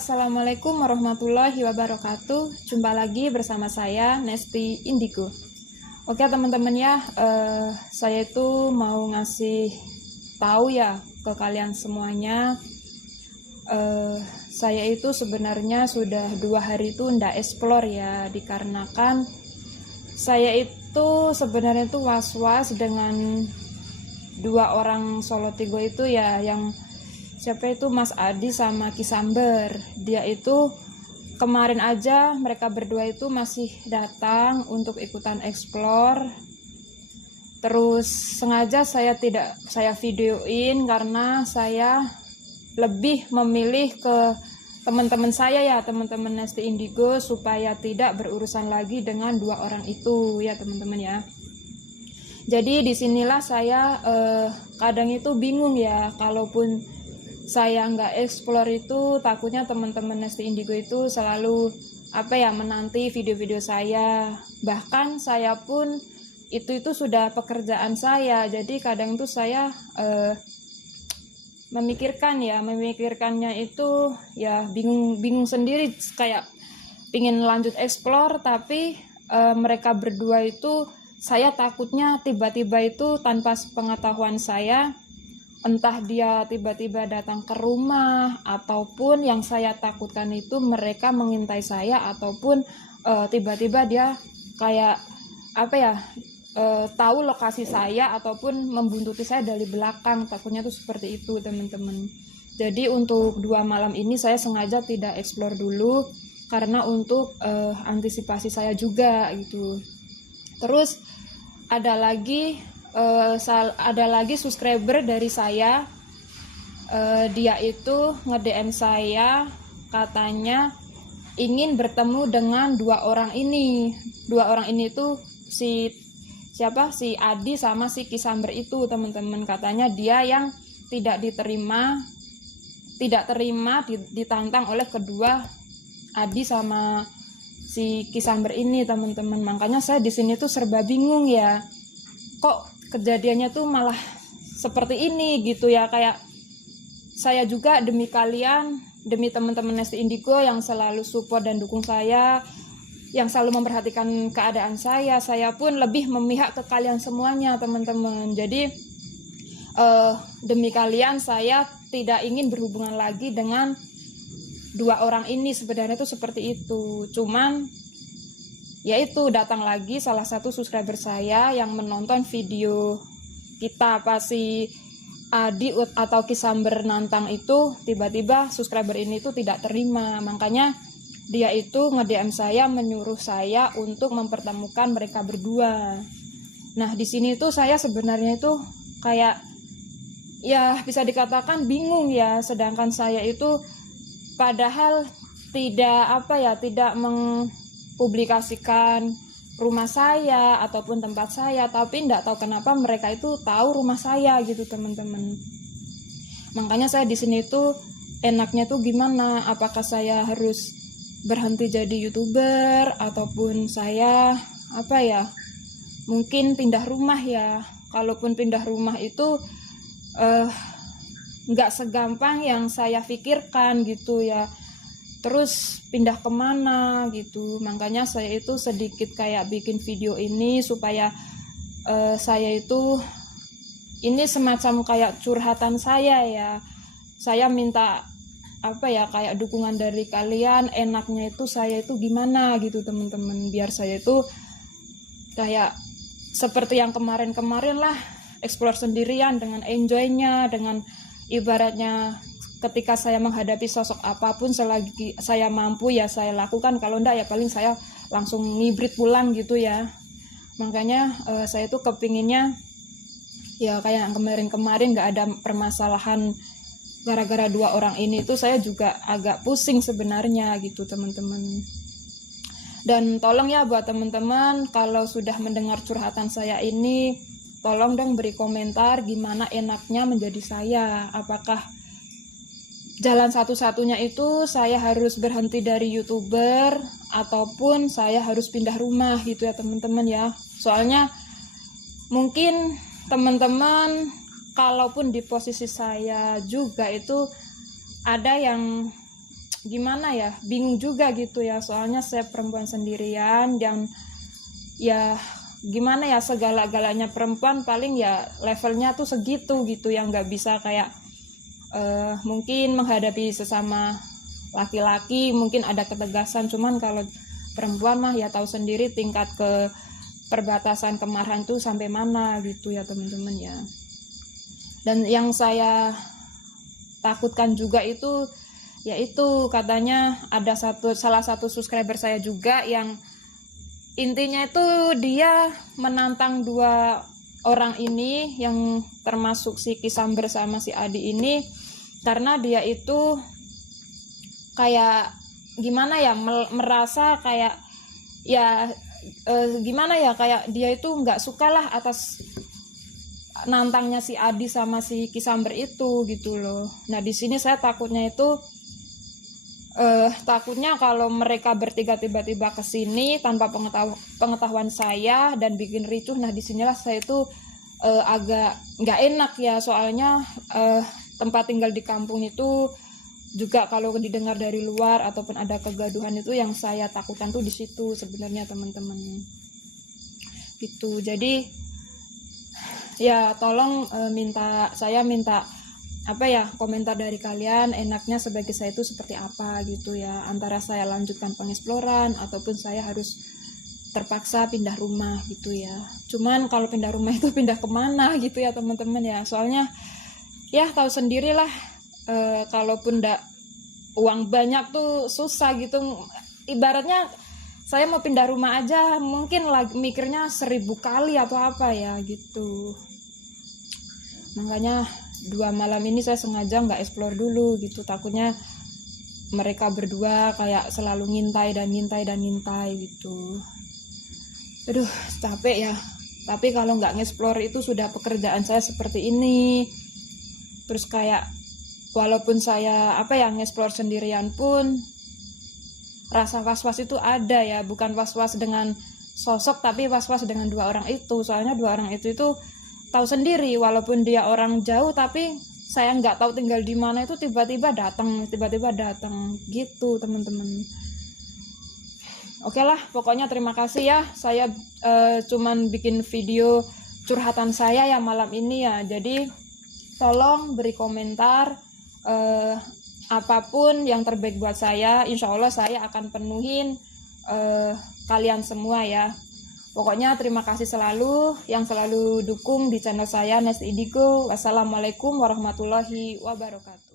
Assalamualaikum warahmatullahi wabarakatuh. Jumpa lagi bersama saya Nesti Indigo. Oke teman-teman ya, saya itu mau ngasih tahu ya ke kalian semuanya. Saya itu sebenarnya sudah 2 hari itu ndak explore ya, dikarenakan saya itu sebenarnya itu was-was dengan 2 orang Solo Tigo itu ya, yang siapa itu Mas Adi sama Kisamber. Dia itu kemarin aja mereka berdua itu masih datang untuk ikutan explore. Terus sengaja saya videoin karena saya lebih memilih ke teman-teman saya ya, teman-teman Nesti Indigo, supaya tidak berurusan lagi dengan 2 orang itu ya teman-teman ya. Jadi disinilah saya kadang itu bingung ya, kalaupun saya nggak explore itu takutnya teman-teman Nesti Indigo itu selalu menanti video-video saya. Bahkan saya pun itu sudah pekerjaan saya, jadi kadang tuh saya memikirkannya itu ya bingung sendiri, kayak pingin lanjut explore tapi mereka berdua itu saya takutnya tiba-tiba itu tanpa pengetahuan saya, entah dia tiba-tiba datang ke rumah, ataupun yang saya takutkan itu mereka mengintai saya, ataupun tiba-tiba dia kayak tahu lokasi saya ataupun membuntuti saya dari belakang. Takutnya tuh seperti itu teman-teman. Jadi untuk 2 malam ini saya sengaja tidak explore dulu karena untuk antisipasi saya juga gitu. Terus ada lagi subscriber dari saya, dia itu nge-DM saya, katanya ingin bertemu dengan 2 orang ini. 2 orang ini tuh si Adi sama si Kisamber itu teman-teman. Katanya dia yang tidak terima ditantang oleh kedua Adi sama si Kisamber ini teman-teman. Makanya saya di sini tuh serba bingung ya, kok kejadiannya tuh malah seperti ini gitu ya. Kayak saya juga demi kalian, demi teman-teman Nesti Indigo yang selalu support dan dukung saya, yang selalu memperhatikan keadaan saya pun lebih memihak ke kalian semuanya teman-teman. Jadi demi kalian saya tidak ingin berhubungan lagi dengan 2 orang ini. Sebenarnya itu seperti itu, cuman yaitu datang lagi salah satu subscriber saya yang menonton video kita si Adi atau Kisamber nantang itu, tiba-tiba subscriber ini tuh tidak terima. Makanya dia itu nge-DM saya, menyuruh saya untuk mempertemukan mereka berdua. Nah di sini tuh saya sebenarnya itu kayak ya bisa dikatakan bingung ya, sedangkan saya itu padahal tidak mempublikasikan rumah saya ataupun tempat saya, tapi tidak tahu kenapa mereka itu tahu rumah saya gitu teman-teman. Makanya saya di sini tuh enaknya tuh gimana, apakah saya harus berhenti jadi YouTuber ataupun saya mungkin pindah rumah ya. Kalaupun pindah rumah itu nggak segampang yang saya pikirkan gitu ya. Terus pindah kemana gitu. Makanya saya itu sedikit kayak bikin video ini supaya saya itu ini semacam kayak curhatan saya ya. Saya minta kayak dukungan dari kalian, enaknya itu saya itu gimana gitu teman-teman, biar saya itu kayak seperti yang kemarin-kemarin lah, explore sendirian dengan enjoynya, dengan ibaratnya ketika saya menghadapi sosok apapun selagi saya mampu ya saya lakukan, kalau enggak ya paling saya langsung ngibrit pulang gitu ya. Makanya saya tuh kepinginnya ya kayak kemarin-kemarin nggak ada permasalahan gara-gara 2 orang ini tuh. Saya juga agak pusing sebenarnya gitu teman-teman. Dan tolong ya buat teman-teman, kalau sudah mendengar curhatan saya ini, tolong dong beri komentar gimana enaknya menjadi saya. Apakah jalan satu-satunya itu saya harus berhenti dari YouTuber ataupun saya harus pindah rumah gitu ya teman-teman ya. Soalnya mungkin teman-teman kalaupun di posisi saya juga itu ada yang gimana ya, bingung juga gitu ya, soalnya saya perempuan sendirian dan ya gimana ya, segala-galanya perempuan paling ya levelnya tuh segitu gitu, yang nggak bisa kayak mungkin menghadapi sesama laki-laki mungkin ada ketegasan, cuman kalau perempuan mah ya tahu sendiri tingkat ke perbatasan kemarahan tuh sampai mana gitu ya teman-teman ya. Dan yang saya takutkan juga itu yaitu katanya ada salah satu subscriber saya juga yang intinya itu dia menantang dua orang ini yang termasuk si Kisamber sama si Adi ini, karena dia itu kayak gimana ya, merasa kayak ya gimana ya, kayak dia itu nggak suka lah atas nantangnya si Adi sama si Kisamber itu gitu loh. Nah di sini saya takutnya itu takutnya kalau mereka bertiga tiba-tiba kesini tanpa pengetahuan saya dan bikin ricuh. Nah disinilah saya itu agak nggak enak ya, soalnya tempat tinggal di kampung itu juga kalau didengar dari luar ataupun ada kegaduhan, itu yang saya takutkan tuh di situ sebenarnya teman-teman gitu. Jadi ya tolong saya minta apa ya, komentar dari kalian, enaknya sebagai saya itu seperti apa gitu ya, antara saya lanjutkan pengeksploran ataupun saya harus terpaksa pindah rumah gitu ya. Cuman kalau pindah rumah itu pindah kemana gitu ya teman-teman ya, soalnya ya tahu sendirilah, kalaupun ndak uang banyak tuh susah gitu. Ibaratnya saya mau pindah rumah aja mungkin lagi mikirnya 1000 kali atau apa ya gitu. Makanya 2 malam ini saya sengaja nggak explore dulu gitu, takutnya mereka berdua kayak selalu ngintai gitu. Aduh capek ya. Tapi kalau nggak nge-explore itu sudah pekerjaan saya seperti ini. Terus kayak walaupun saya nge-explore sendirian pun rasa was-was itu ada ya, bukan was-was dengan sosok tapi was-was dengan 2 orang itu. Soalnya 2 orang itu tahu sendiri, walaupun dia orang jauh tapi saya nggak tahu tinggal di mana, itu tiba-tiba datang gitu teman-teman. Oke lah, pokoknya terima kasih ya, saya cuman bikin video curhatan saya ya malam ini ya. Jadi tolong beri komentar apapun yang terbaik buat saya, insya Allah saya akan penuhin kalian semua ya. Pokoknya terima kasih selalu yang selalu dukung di channel saya Nesti Indigo. Wassalamualaikum warahmatullahi wabarakatuh.